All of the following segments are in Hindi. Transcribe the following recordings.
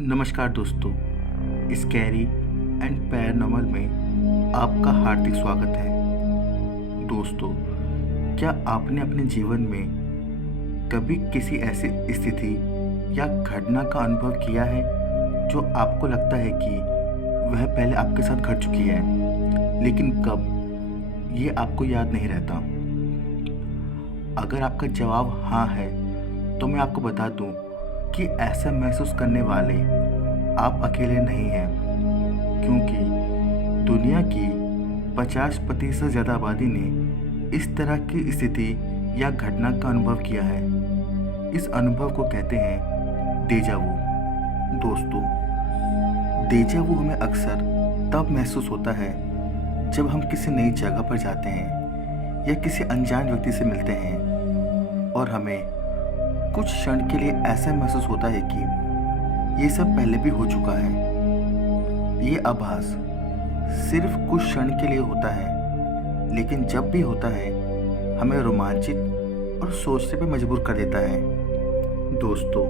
नमस्कार दोस्तों, स्कैरी एंड पैरानॉर्मल में आपका हार्दिक स्वागत है। दोस्तों, क्या आपने अपने जीवन में कभी किसी ऐसी स्थिति या घटना का अनुभव किया है जो आपको लगता है कि वह पहले आपके साथ घट चुकी है, लेकिन कब ये आपको याद नहीं रहता? अगर आपका जवाब हाँ है, तो मैं आपको बता दूं कि ऐसा महसूस करने वाले आप अकेले नहीं हैं, क्योंकि दुनिया की 50% से ज़्यादा आबादी ने इस तरह की स्थिति या घटना का अनुभव किया है। इस अनुभव को कहते हैं डेजा वू। दोस्तों, डेजा वू हमें अक्सर तब महसूस होता है जब हम किसी नई जगह पर जाते हैं या किसी अनजान व्यक्ति से मिलते हैं और हमें कुछ क्षण के लिए ऐसा महसूस होता है कि ये सब पहले भी हो चुका है। ये आभास सिर्फ कुछ क्षण के लिए होता है, लेकिन जब भी होता है हमें रोमांचित और सोचने पर मजबूर कर देता है। दोस्तों,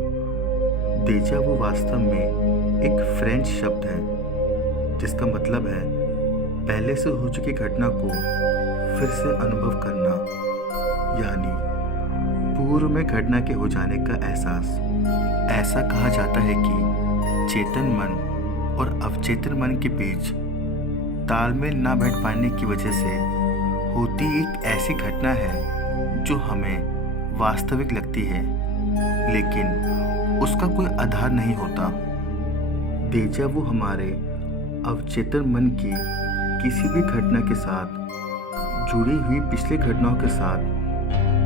डेजा वू वास्तव में एक फ्रेंच शब्द है जिसका मतलब है पहले से हो चुकी घटना को फिर से अनुभव करना, यानी पूर्व में घटना के हो जाने का एहसास। ऐसा कहा जाता है कि चेतन मन और अवचेतन मन के बीच तालमेल ना बैठ पाने की वजह से होती एक ऐसी घटना है जो हमें वास्तविक लगती है, लेकिन उसका कोई आधार नहीं होता। डेजा वू हमारे अवचेतन मन की किसी भी घटना के साथ जुड़ी हुई पिछली घटनाओं के साथ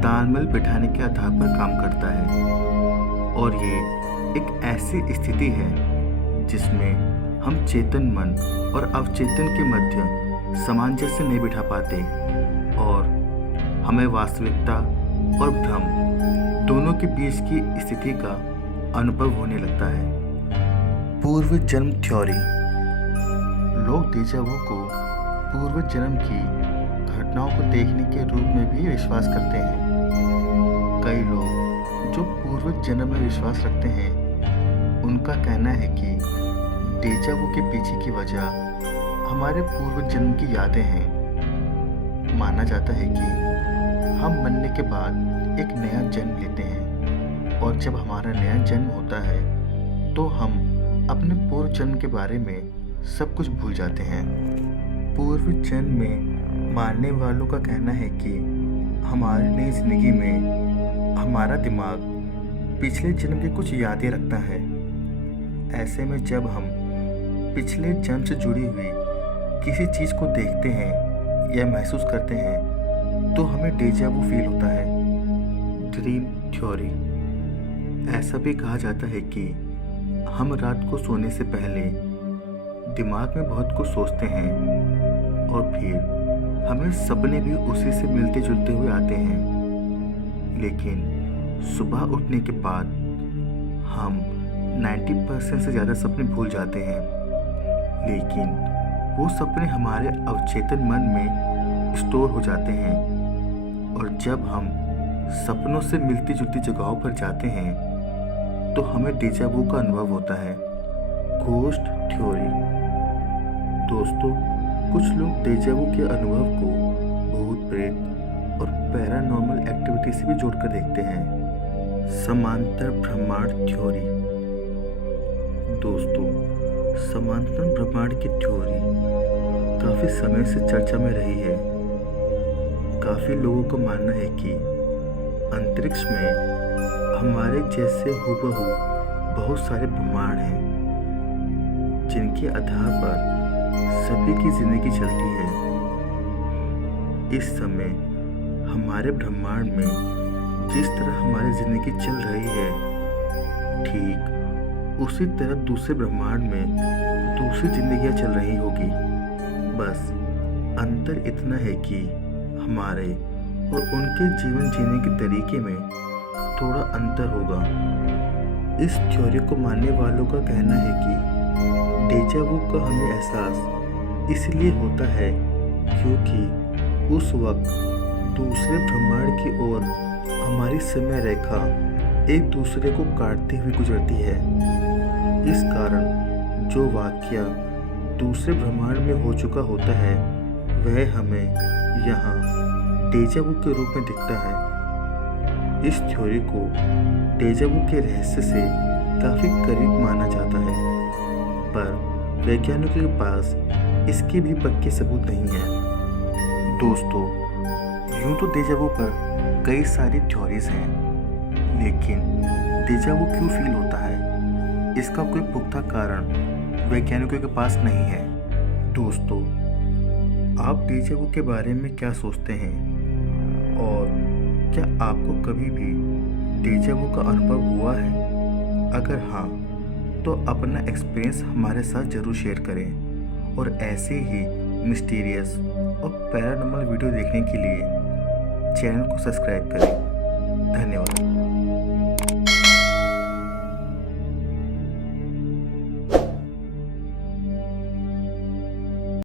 तालमेल बिठाने के आधार पर काम करता है, और ये एक ऐसी स्थिति है जिसमें हम चेतन मन और अवचेतन के मध्य सामंजस्य नहीं बिठा पाते और हमें वास्तविकता और भ्रम दोनों के बीच की स्थिति का अनुभव होने लगता है। पूर्व जन्म थ्योरी। लोग डेजा वू को पूर्व जन्म की घटनाओं को देखने के रूप में भी विश्वास करते हैं। कई लोग जो पूर्व जन्म में विश्वास रखते हैं, उनका कहना है कि डेजा वू के पीछे की वजह हमारे पूर्व जन्म की यादें हैं। माना जाता है कि हम मरने के बाद एक नया जन्म लेते हैं, और जब हमारा नया जन्म होता है तो हम अपने पूर्व जन्म के बारे में सब कुछ भूल जाते हैं। पूर्व जन्म में मानने वालों का कहना है कि हमारी नई जिंदगी में हमारा दिमाग पिछले जन्म की कुछ यादें रखता है। ऐसे में जब हम पिछले जन्म से जुड़ी हुई किसी चीज़ को देखते हैं या महसूस करते हैं तो हमें डेजा वू फील होता है। Dream theory. ऐसा भी कहा जाता है कि हम रात को सोने से पहले दिमाग में बहुत कुछ सोचते हैं और फिर हमें सपने भी उसी से मिलते जुलते हुए आते हैं, लेकिन सुबह उठने के बाद हम 90% से ज़्यादा सपने भूल जाते हैं। लेकिन वो सपने हमारे अवचेतन मन में स्टोर हो जाते हैं, और जब हम सपनों से मिलती जुलती जगहों पर जाते हैं तो हमें डेजा वू का अनुभव होता है। Ghost theory. दोस्तों, कुछ लोग डेजा वू के अनुभव को भूत प्रेत और पैरानॉर्मल एक्टिविटी से भी जोड़कर देखते हैं। समांतर ब्रह्मांड थ्योरी। दोस्तों, समांतर ब्रह्मांड की थ्योरी काफ़ी समय से चर्चा में रही है। काफ़ी लोगों का मानना है कि अंतरिक्ष में हमारे जैसे हूबहू बहुत सारे ब्रह्मांड हैं, जिनके आधार पर सभी की जिंदगी चलती है। इस समय हमारे ब्रह्मांड में जिस तरह हमारी जिंदगी चल रही है, ठीक उसी तरह दूसरे ब्रह्मांड में दूसरी जिंदगियां चल रही होगी। बस अंतर इतना है कि हमारे और उनके जीवन जीने के तरीके में थोड़ा अंतर होगा। इस थ्योरी को मानने वालों का कहना है कि डेजा वू का हमें एहसास इसलिए होता है क्योंकि उस वक्त दूसरे ब्रह्मांड की ओर हमारी समय रेखा एक दूसरे को काटते हुए गुजरती है। इस कारण जो वाक़या दूसरे ब्रह्मांड में हो चुका होता है वह हमें यहाँ डेजा वू के रूप में दिखता है। इस थ्योरी को डेजा वू के रहस्य से काफ़ी करीब माना जाता है, पर वैज्ञानिकों के पास इसके भी पक्के सबूत नहीं हैं। दोस्तों, यूं तो डेजा वू पर कई सारी थ्योरीज हैं, लेकिन डेजा वू क्यों फील होता है, इसका कोई पुख्ता कारण वैज्ञानिकों के पास नहीं है। दोस्तों, आप डेजा वू के बारे में क्या सोचते हैं, और क्या आपको कभी भी डेजा वू का अनुभव हुआ है? अगर हाँ, तो अपना एक्सपीरियंस हमारे साथ ज़रूर शेयर करें, और ऐसे ही मिस्टीरियस और पैरानॉर्मल वीडियो देखने के लिए चैनल को सब्सक्राइब करें। धन्यवाद।